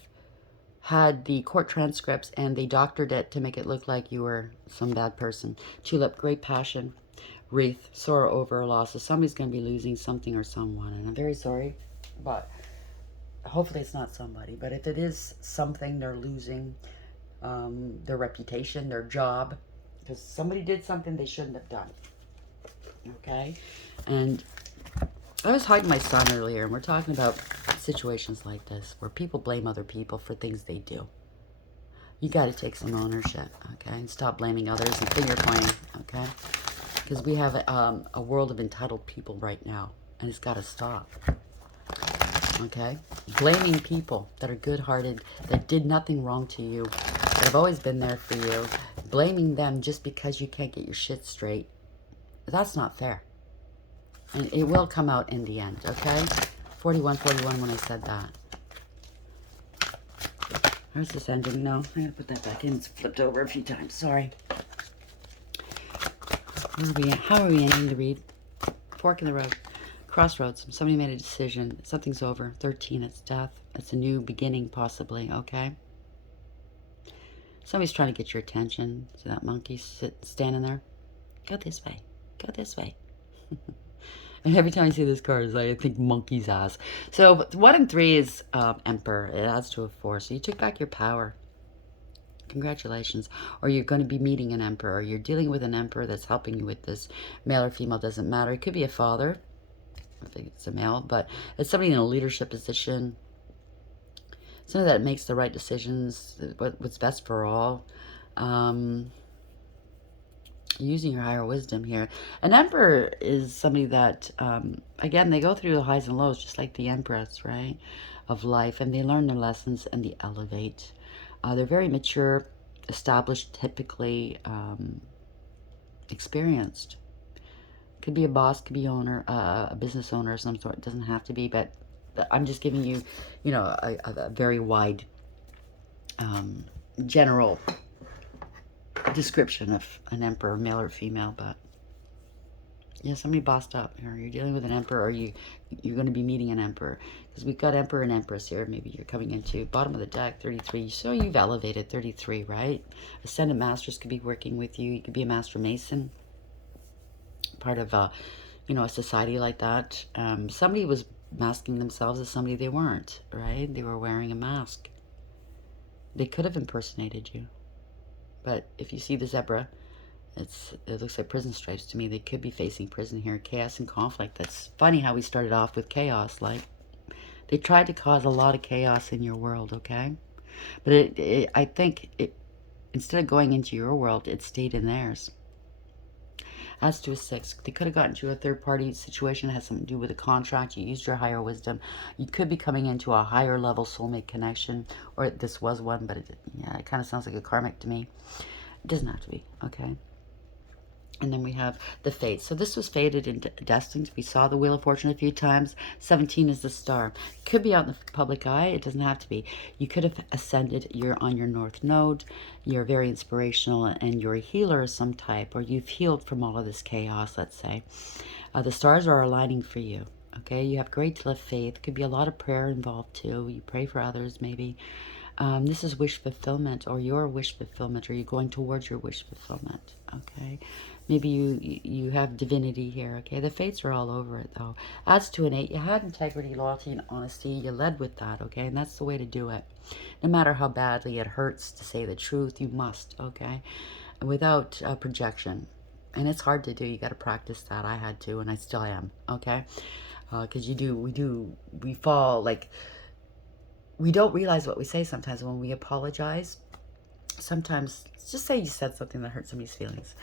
had the court transcripts, and they doctored it to make it look like you were some bad person. Tulip, great passion. Wreath, sorrow over a loss. So somebody's going to be losing something or someone, and I'm very sorry, but hopefully it's not somebody. But if it is something, they're losing their reputation, their job, because somebody did something they shouldn't have done. Okay? And I was hugging my son earlier, and we're talking about situations like this where people blame other people for things they do. You got to take some ownership, okay? And stop blaming others and finger pointing, okay? Because we have a world of entitled people right now, and it's got to stop, okay? Blaming people that are good-hearted, that did nothing wrong to you, that have always been there for you, blaming them just because you can't get your shit straight, that's not fair. And it will come out in the end, okay? 4141 when I said that. Where's this ending? No, I gotta put that back in. It's flipped over a few times. Sorry. Where are we at? How are we ending the read? Fork in the road. Crossroads. Somebody made a decision. Something's over. 13, it's death. It's a new beginning, possibly, okay? Somebody's trying to get your attention. See that monkey standing there? Go this way. Go this way. And every time I see this card, I think monkey's ass. So 1 and 3 is Emperor. It adds to a 4. So you took back your power. Congratulations. Or you're going to be meeting an emperor. Or you're dealing with an emperor that's helping you with this. Male or female, doesn't matter. It could be a father. I think it's a male. But it's somebody in a leadership position. Somebody that makes the right decisions. What's best for all. Using your higher wisdom here. An emperor is somebody that, again, they go through the highs and lows just like the empress, right, of life, and they learn their lessons and they elevate. They're very mature, established, typically experienced. Could be a boss, could be owner, a business owner of some sort. It doesn't have to be, but I'm just giving you, you know, a very wide, general description of an emperor, male or female. But yeah, somebody bossed up here. You're dealing with an emperor, or you're going to be meeting an emperor, because we've got emperor and empress here. Maybe you're coming into bottom of the deck, 33. So you've elevated, 33, right? Ascendant masters could be working with you. You could be a master mason, part of you know, a society like that. Somebody was masking themselves as somebody they weren't, right? They were wearing a mask. They could have impersonated you. But if you see the zebra, it looks like prison stripes to me. They could be facing prison here. Chaos and conflict. That's funny how we started off with chaos. Like, they tried to cause a lot of chaos in your world, okay? But I think instead of going into your world, it stayed in theirs. As to a 6, they could have gotten to a third-party situation that has something to do with a contract. You used your higher wisdom. You could be coming into a higher level soulmate connection, or this was one, but yeah, it kind of sounds like a karmic to me. It doesn't have to be, okay? And then we have the fate. So this was fated and destined. We saw the Wheel of Fortune a few times. 17 is the star. Could be out in the public eye. It doesn't have to be. You could have ascended. You're on your north node. You're very inspirational, and you're a healer of some type, or you've healed from all of this chaos, let's say. The stars are aligning for you. Okay, you have great to live faith. Could be a lot of prayer involved too. You pray for others, maybe. This is wish fulfillment, or your wish fulfillment, or you're going towards your wish fulfillment. Okay, Maybe you have divinity here, okay? The fates are all over it, though. Adds to an 8. You had integrity, loyalty, and honesty. You led with that, okay? And that's the way to do it. No matter how badly it hurts to say the truth, you must, okay? Without projection. And it's hard to do. You got to practice that. I had to, and I still am, okay? Because we fall, like, we don't realize what we say sometimes when we apologize. Sometimes, just say you said something that hurt somebody's feelings.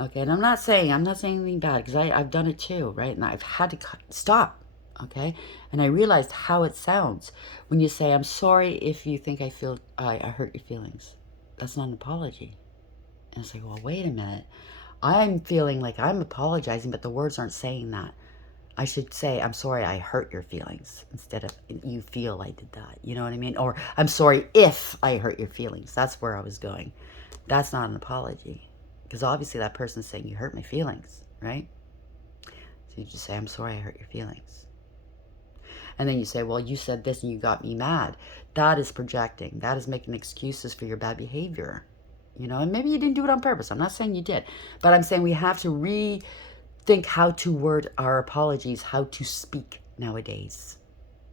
Okay, and I'm not saying anything bad, because I've done it too, right? And I've had to stop, okay? And I realized how it sounds when you say, I'm sorry if you think I hurt your feelings. That's not an apology. And it's like, well, wait a minute. I'm feeling like I'm apologizing, but the words aren't saying that. I should say, I'm sorry I hurt your feelings, instead of you feel I did that. You know what I mean? Or I'm sorry if I hurt your feelings. That's where I was going. That's not an apology. Because obviously that person's saying you hurt my feelings, right? So you just say, I'm sorry I hurt your feelings. And then you say, well, you said this and you got me mad. That is projecting. That is making excuses for your bad behavior. You know, and maybe you didn't do it on purpose. I'm not saying you did. But I'm saying we have to rethink how to word our apologies, how to speak nowadays.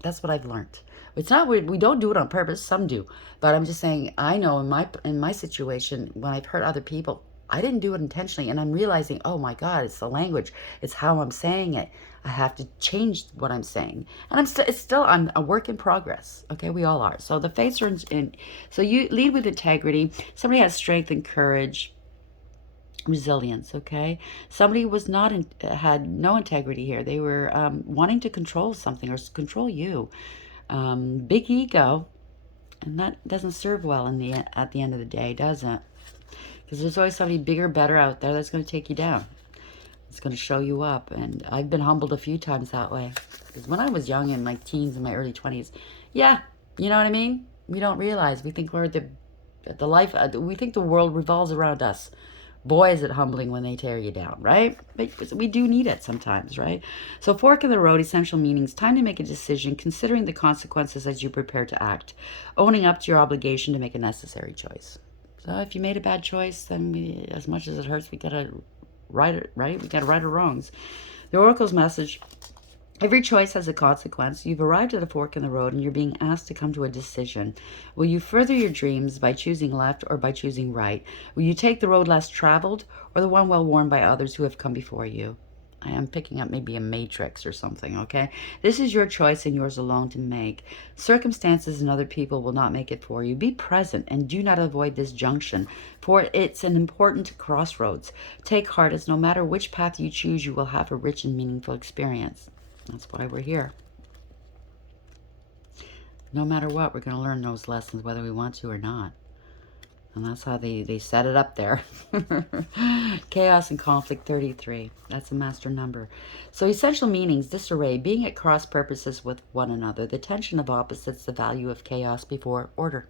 That's what I've learned. It's not we don't do it on purpose. Some do, but I'm just saying. I know in my situation, when I've hurt other people, I didn't do it intentionally, and I'm realizing, oh my God, it's the language. It's how I'm saying it. I have to change what I'm saying, and I'm a work in progress. Okay, we all are. So the fates are in. So you lead with integrity. Somebody has strength and courage, resilience. Okay, somebody was not had no integrity here. They were wanting to control something or control you. Big ego, and that doesn't serve well at the end of the day, does it? Because there's always somebody bigger, better out there that's going to take you down. It's going to show you up, and I've been humbled a few times that way. Because when I was young, in my teens and my early 20s, yeah, you know what I mean? We don't realize. We think we're the life. We think the world revolves around us. Boy, is it humbling when they tear you down, right? But we do need it sometimes, right? So fork in the road, essential meanings. Time to make a decision, considering the consequences as you prepare to act. Owning up to your obligation to make a necessary choice. So if you made a bad choice, then as much as it hurts, we got to right it, right? We got to right our wrongs. The Oracle's message. Every choice has a consequence. You've arrived at a fork in the road and you're being asked to come to a decision. Will you further your dreams by choosing left or by choosing right? Will you take the road less traveled or the one well worn by others who have come before you? I am picking up maybe a matrix or something, okay? This is your choice and yours alone to make. Circumstances and other people will not make it for you. Be present and do not avoid this junction, for it's an important crossroads. Take heart, as no matter which path you choose, you will have a rich and meaningful experience. That's why we're here. No matter what, we're going to learn those lessons whether we want to or not. And that's how they set it up there. Chaos and conflict 33. That's a master number. So essential meanings, disarray, being at cross purposes with one another, the tension of opposites, the value of chaos before order.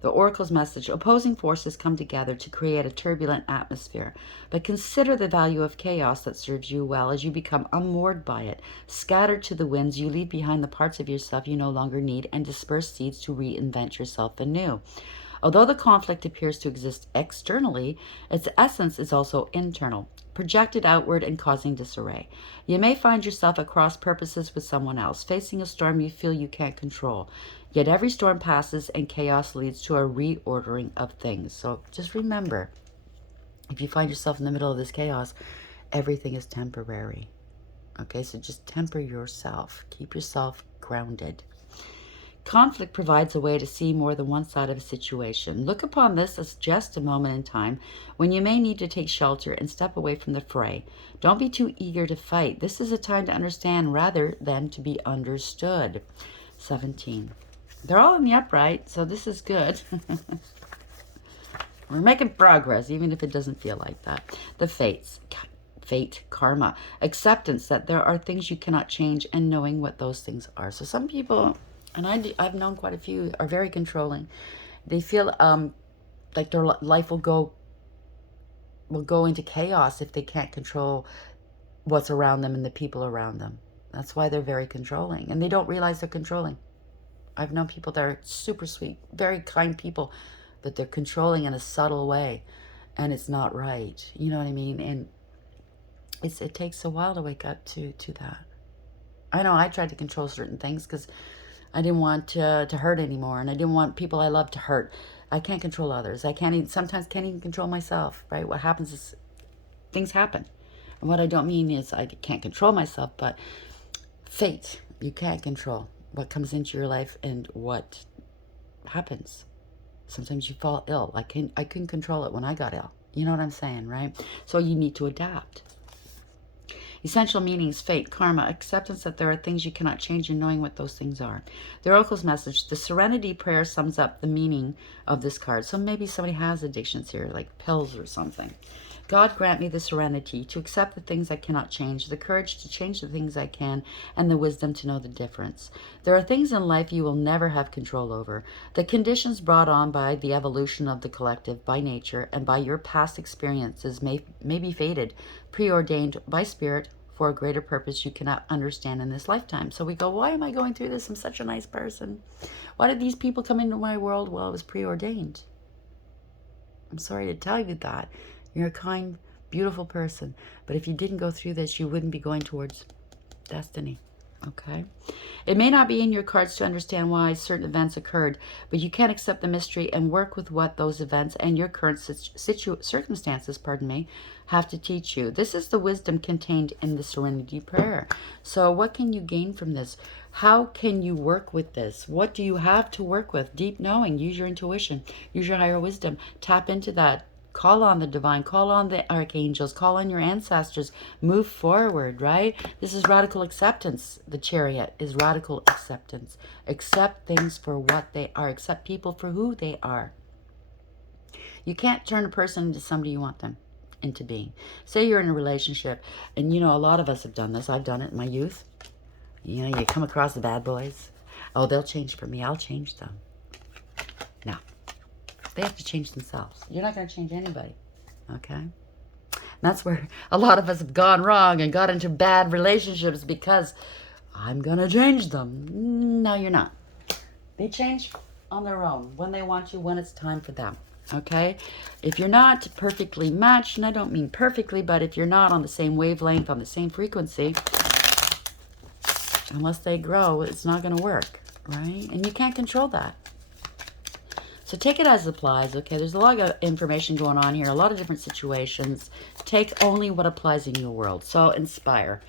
The Oracle's message, opposing forces come together to create a turbulent atmosphere, but consider the value of chaos that serves you well as you become unmoored by it. Scattered to the winds, you leave behind the parts of yourself you no longer need and disperse seeds to reinvent yourself anew. Although the conflict appears to exist externally, its essence is also internal, projected outward and causing disarray. You may find yourself at cross purposes with someone else, facing a storm you feel you can't control. Yet every storm passes and chaos leads to a reordering of things. So just remember, if you find yourself in the middle of this chaos, everything is temporary. Okay, so just temper yourself. Keep yourself grounded. Conflict provides a way to see more than one side of a situation. Look upon this as just a moment in time when you may need to take shelter and step away from the fray. Don't be too eager to fight. This is a time to understand rather than to be understood. 17. They're all in the upright, so this is good. We're making progress, even if it doesn't feel like that. The fates. Fate, karma, acceptance that there are things you cannot change, and knowing what those things are. So some people, and I've known quite a few, are very controlling. They feel like their life will go into chaos if they can't control what's around them and the people around them. That's why they're very controlling, and they don't realize they're controlling. I've known people that are super sweet, very kind people, but they're controlling in a subtle way. and it's not right. You know what I mean? And it takes a while to wake up to that. I know I tried to control certain things because I didn't want to hurt anymore, and I didn't want people I love to hurt. I can't control others. I can't even, sometimes can't even control myself, right? What happens is things happen. And what I don't mean is I can't control myself, but fate, you can't control what comes into your life and what happens. Sometimes you fall ill. I couldn't control it when I got ill. You know what I'm saying, right? So you need to adapt. Essential meanings: fate, karma, acceptance that there are things you cannot change, and knowing what those things are. The Oracle's message: the Serenity Prayer sums up the meaning of this card. So maybe somebody has addictions here, like pills or something. God grant me the serenity to accept the things I cannot change, the courage to change the things I can, and the wisdom to know the difference. There are things in life you will never have control over. The conditions brought on by the evolution of the collective, by nature, and by your past experiences may be fated, preordained by spirit for a greater purpose you cannot understand in this lifetime. So we go, why am I going through this? I'm such a nice person. Why did these people come into my world? Well, it was preordained. I'm sorry to tell you that. You're a kind, beautiful person. But if you didn't go through this, you wouldn't be going towards destiny. Okay? It may not be in your cards to understand why certain events occurred, but you can accept the mystery and work with what those events and your current circumstances, have to teach you. This is the wisdom contained in the Serenity Prayer. So what can you gain from this? How can you work with this? What do you have to work with? Deep knowing. Use your intuition. Use your higher wisdom. Tap into that. Call on the divine, call on the archangels, call on your ancestors, move forward, right? This is radical acceptance. The Chariot is radical acceptance. Accept things for what they are. Accept people for who they are. You can't turn a person into somebody you want them into being. Say you're in a relationship, and you know, a lot of us have done this. I've done it in my youth. You know, you come across the bad boys. Oh, they'll change for me. I'll change them. No. They have to change themselves. You're not going to change anybody. Okay? And that's where a lot of us have gone wrong and got into bad relationships because I'm going to change them. No, you're not. They change on their own when they want you, when it's time for them. Okay? If you're not perfectly matched, and I don't mean perfectly, but if you're not on the same wavelength, on the same frequency, unless they grow, it's not going to work. Right? And you can't control that. So take it as it applies, okay? There's a lot of information going on here, a lot of different situations. Take only what applies in your world. So inspire.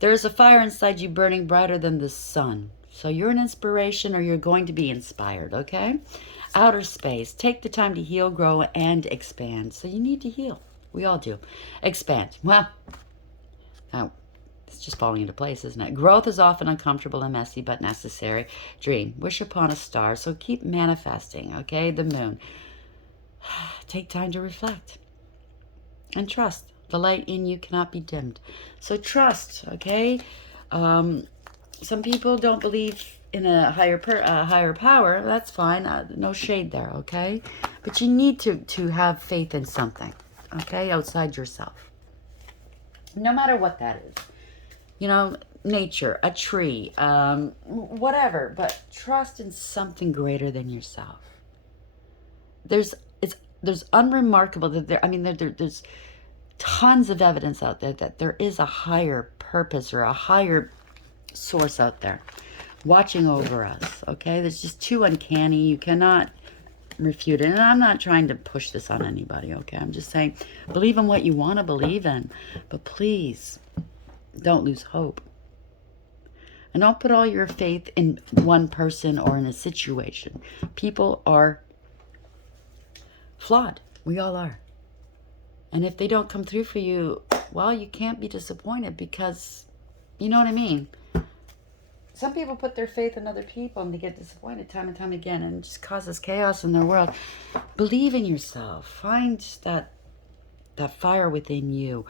There is a fire inside you burning brighter than the sun. So you're an inspiration, or you're going to be inspired, okay? Outer space. Take the time to heal, grow, and expand. So you need to heal. We all do. Expand. Well, now, it's just falling into place, isn't it? Growth is often uncomfortable and messy, but necessary. Dream. Wish upon a star. So keep manifesting, okay? The moon. Take time to reflect. And trust. The light in you cannot be dimmed. So trust, okay? Some people don't believe in a higher power. That's fine. No shade there, okay? But you need to have faith in something, okay? Outside yourself. No matter what that is. You know, nature, a tree, whatever, but trust in something greater than yourself. There's unremarkable that there's tons of evidence out there that there is a higher purpose or a higher source out there watching over us, okay? That's just too uncanny. You cannot refute it. And I'm not trying to push this on anybody, okay? I'm just saying, believe in what you want to believe in, but please don't lose hope. And don't put all your faith in one person or in a situation. People are flawed. We all are. And if they don't come through for you, well, you can't be disappointed because, you know what I mean? Some people put their faith in other people and they get disappointed time and time again, and it just causes chaos in their world. Believe in yourself. Find that fire within you.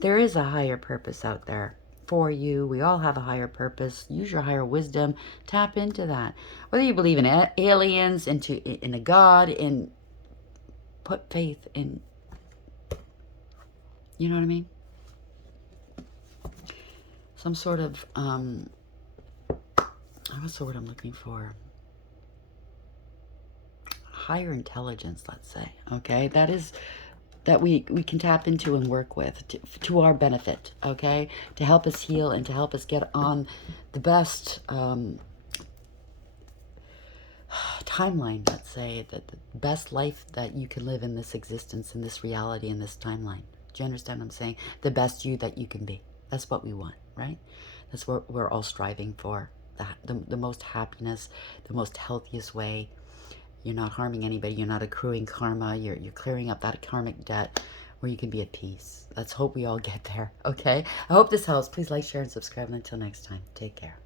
There is a higher purpose out there for you. We all have a higher purpose. Use your higher wisdom. Tap into that. Whether you believe in aliens, in a God, put faith in, you know what I mean? Some sort of, what's the word I'm looking for? Higher intelligence, let's say. Okay, that is that we can tap into and work with to our benefit, okay? To help us heal and to help us get on the best timeline, let's say, the best life that you can live in this existence, in this reality, in this timeline. Do you understand what I'm saying? The best you that you can be. That's what we want, right? That's what we're all striving for. The most happiness, the most healthiest way. You're not harming anybody. You're not accruing karma. You're clearing up that karmic debt where you can be at peace. Let's hope we all get there, okay? I hope this helps. Please like, share, and subscribe. And until next time, take care.